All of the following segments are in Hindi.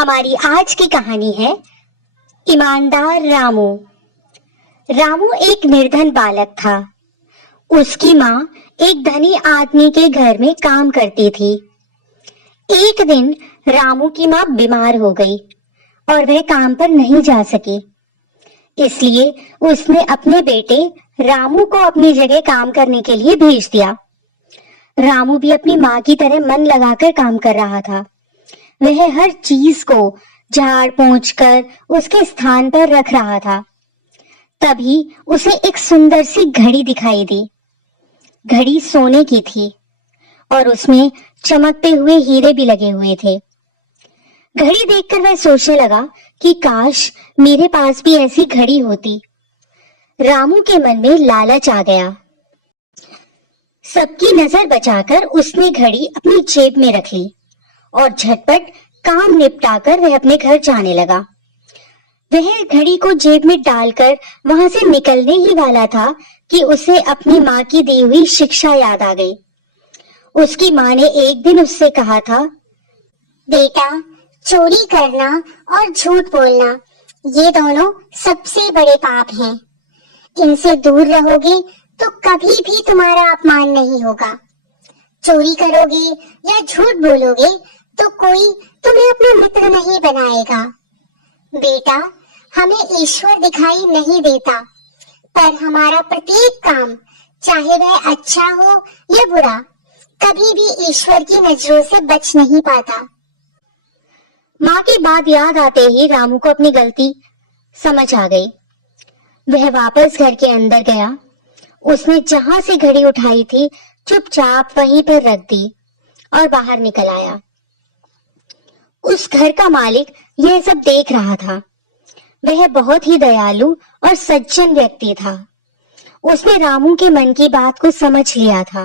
हमारी आज की कहानी है ईमानदार रामू। रामू एक निर्धन बालक था। उसकी माँ एक धनी आदमी के घर में काम करती थी। एक दिन रामू की माँ बीमार हो गई और वह काम पर नहीं जा सकी। इसलिए उसने अपने बेटे रामू को अपनी जगह काम करने के लिए भेज दिया। रामू भी अपनी माँ की तरह मन लगाकर काम कर रहा था। वह हर चीज को झाड़ पोंछ कर उसके स्थान पर रख रहा था। तभी उसे एक सुंदर सी घड़ी दिखाई दी। घड़ी सोने की थी और उसमें चमकते हुए हीरे भी लगे हुए थे। घड़ी देखकर वह सोचने लगा कि काश मेरे पास भी ऐसी घड़ी होती। रामू के मन में लालच आ गया। सबकी नजर बचाकर उसने घड़ी अपनी जेब में रख ली और झटपट काम निपटाकर वह अपने घर जाने लगा। वह घड़ी को जेब में डालकर वहां से निकलने ही वाला था कि उसे अपनी माँ की दी हुई शिक्षा याद आ गई। उसकी माँ ने एक दिन उससे कहा था, बेटा, चोरी करना और झूठ बोलना ये दोनों सबसे बड़े पाप हैं। इनसे दूर रहोगे तो कभी भी तुम्हारा अपमान नहीं होगा। चोरी करोगे या झूठ बोलोगे तो कोई तुम्हें अपना मित्र नहीं बनाएगा। बेटा, हमें ईश्वर दिखाई नहीं देता, पर हमारा प्रत्येक काम, चाहे वह अच्छा हो या बुरा, कभी भी ईश्वर की नजरों से बच नहीं पाता। माँ की बात याद आते ही रामू को अपनी गलती समझ आ गई। वह वापस घर के अंदर गया। उसने जहां से घड़ी उठाई थी चुपचाप वहीं पर रख दी और बाहर निकल आया। उस घर का मालिक यह सब देख रहा था। वह बहुत ही दयालु और सज्जन व्यक्ति था। उसने रामू के मन की बात को समझ लिया था।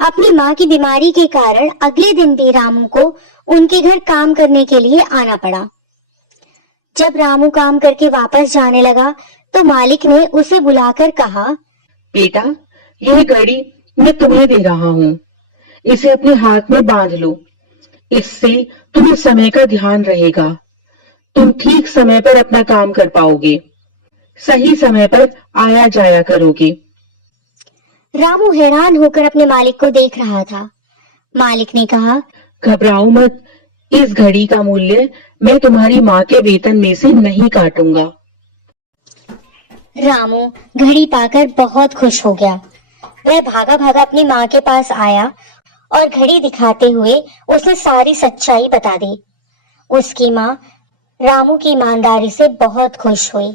अपनी माँ की बीमारी के कारण अगले दिन भी रामू को उनके घर काम करने के लिए आना पड़ा। जब रामू काम करके वापस जाने लगा तो मालिक ने उसे बुलाकर कहा, बेटा, यह घड़ी मैं तुम्हें दे रहा हूँ। इसे अपने हाथ में बांध लो। इससे तुम्हें समय का ध्यान रहेगा। तुम ठीक समय पर अपना काम कर पाओगे। सही समय पर आया जाया करोगे। रामू हैरान होकर अपने मालिक को देख रहा था। मालिक ने कहा, घबराओ मत। इस घड़ी का मूल्य मैं तुम्हारी माँ के वेतन में से नहीं काटूंगा। रामू घड़ी पाकर बहुत खुश हो गया। वह भागा भागा अपनी माँ के पास आया और घड़ी दिखाते हुए उसने सारी सच्चाई बता दी। उसकी माँ रामू की ईमानदारी से बहुत खुश हुई।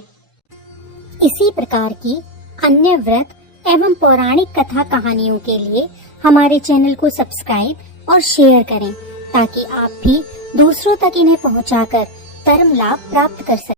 इसी प्रकार की अन्य व्रत एवं पौराणिक कथा कहानियों के लिए हमारे चैनल को सब्सक्राइब और शेयर करें ताकि आप भी दूसरों तक इन्हें पहुंचाकर धर्म लाभ प्राप्त कर सकें।